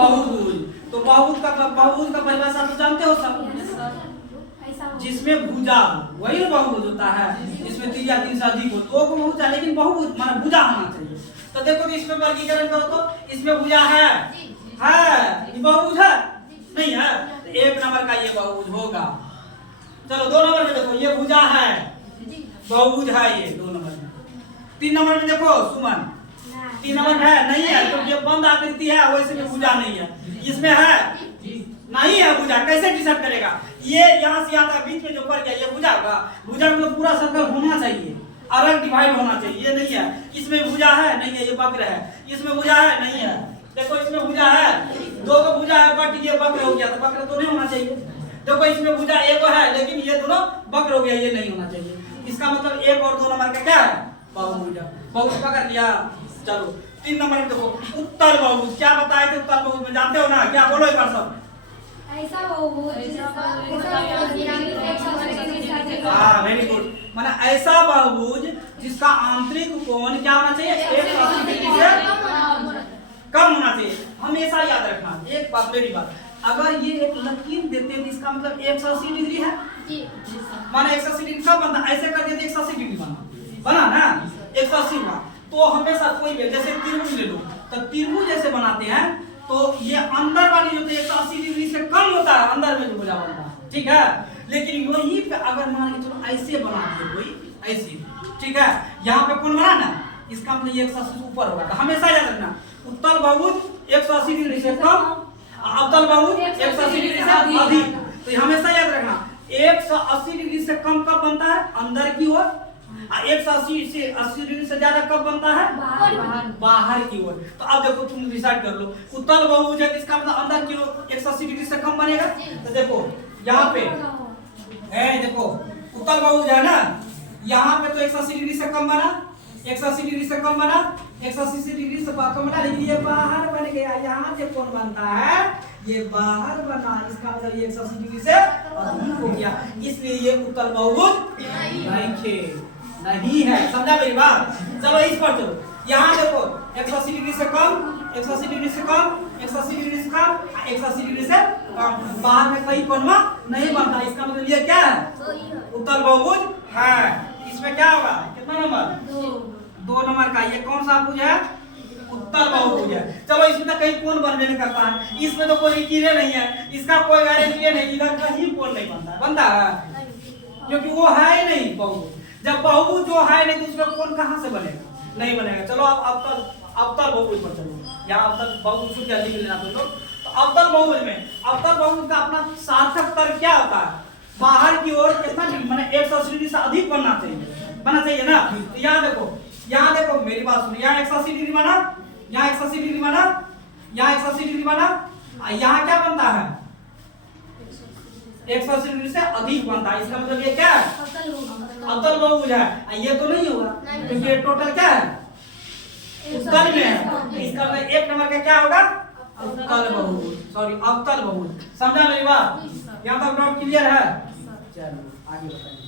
बहुभुज। तो बहुभुज का परिभाषा तो जानते हो सब, जिसमें भुजा हो वही बहुभुज होता है, जिसमें 3 या 3 से अधिक हो तो बहुभुज है, लेकिन बहुभुज माने भुजा होना चाहिए। तो देखो तो इसमें वर्गीकरण करो तो इसमें भुजा है, ये बहुभुज है नहीं है, तो 1 नंबर का ये बहुभुज होगा। चलो 2 नंबर में देखो ये भुजा है, बहुभुज है ये 2 नंबर में। 3 नंबर में देखो सुमन 3 नंबर है नहीं है, तो ये बंद आकृति है वैसे में भुजा नहीं है, इसमें है नहीं है भुजा, कैसे डिसाइड करेगा? ये यहाँ से आता है बीच में जो पड़ गया ये भुजा होगा, भुजा मतलब पूरा सर्कल होना चाहिए, अलग डिवाइड होना चाहिए, ये नहीं है। इसमें भुजा है नहीं है, ये वक्र है, इसमें भुजा है नहीं है, देखो इसमें भुजा है, 2 को भुजा है बट ये वक्र हो गया, तो वक्र तो नहीं होना चाहिए। देखो इसमें भुजा 1 है लेकिन ये दोनों वक्र हो गया, ये नहीं होना चाहिए। इसका मतलब 1 और 2 नंबर का क्या है? बहुभुज। बहुभुज पकड़ लिया। चलो 3 नंबर में देखो उत्तल बहुभुज। क्या बताए थे उत्तल बहुभुज में, जानते हो ना? क्या बोलो एक बार सब। ऐसा बहुभुज हाँ वेरी गुड, माने ऐसा बहुभुज जिसका आंतरिक कोण क्या होना चाहिए? 180 डिग्री से कम होना चाहिए। हमेशा याद रखना एक बात, मेरी बात, अगर ये एक लकीर देते हैं तो इसका मतलब 180 डिग्री है जी, माने 180 डिग्री कब बनता? ऐसे करके तो 180 डिग्री बना ना 180 हुआ। तो हमेशा कोई भी जैसे त्रिभुज ले लो, तो त्रिभुज जैसे बनाते हैं तो ये अंदर वाली जो 180 डिग्री से कम होता है, अंदर में जो भुजा बनता है, ठीक है। लेकिन यही पे अगर मान के चलो ऐसे बना दिए कोई ऐसे, ठीक है, यहाँ पे कौन बना ना, इसका मतलब ये 180 से ऊपर होगा। तो हमेशा याद रखना उत्तल बहुभुज 180 डिग्री से कम, अवतल बहुभुज 180 डिग्री से अधिक। तो हमेशा याद रखना 180 डिग्री से कम कब बनता है? अंदर की ओर। 180 से 80 डिग्री से ज्यादा कब बनता है? बाहर की ओर। तो अब देखो तुम डिसाइड कर लो, उत्तल बहुभुज है इसका मतलब अंदर की ओर 180 डिग्री से कम बनेगा। तो देखो यहाँ पे देखो उत्तल बहुभुज है ना, यहाँ पे तो 180 डिग्री से कम बना, 180 डिग्री से कम बना, 180 डिग्री से कम बना, लेकिन ये बाहर बन गया। यहाँ से कौन बनता है? ये बाहर बना, इसका मतलब ये 180 डिग्री से अधिक हो गया, इसलिए ये उत्तल बहुभुज नहीं है। समझा मेरी बात? चलो इस पर चलो, यहाँ देखो 180 डिग्री से कम, 180 डिग्री से कम, 180 डिग्री से कम, 180 डिग्री से कम, बाहर में कहीं कोण नहीं बनता। इसका मतलब ये क्या है? उत्तल बहुभुज है। इसमें क्या होगा? कितना नंबर? 2 नंबर का। ये कौन सा भुज है? उत्तल बहुभुज है। चलो इसमें तो कहीं कोण बनने नहीं करता है, इसमें तो कोई लकीरें नहीं है, इसका कोई गारंटी नहीं, इधर कहीं कोण नहीं बनता है। बनता है क्योंकि वो है ही नहीं बहुभुज। जब बहुभुज जो है नहीं तो उसमें कोण कहाँ से बनेगा? नहीं बनेगा। चलो अब अवतल बहुभुज पर चलो, यहाँ अवतल बहुभुज को क्या लिख लेना तुम लोग। तो अवतल बहुभुज में अवतल बहुभुज का अपना सार्थक तर्क क्या होता है? बाहर की ओर कितना माने 180 डिग्री से अधिक बनना चाहिए ना। तो यहाँ देखो मेरी बात सुनो, यहाँ 180 डिग्री बना, यहाँ 180 डिग्री बना, यहाँ 180 डिग्री बना, यहाँ क्या बनता है? 180 डिग्री से अधिक बनता है। इसका मतलब ये क्या है? अवतल बहुभुज है। ये तो नहीं होगा क्योंकि ये टोटल क्या है? उत्तल में है। इसका मतलब 1 नंबर का क्या होगा? उत्तल बहुभुज, सॉरी अवतल बहुभुज। समझा मेरी बात? यहाँ तक डाउट क्लियर है? चलो आगे बताइए।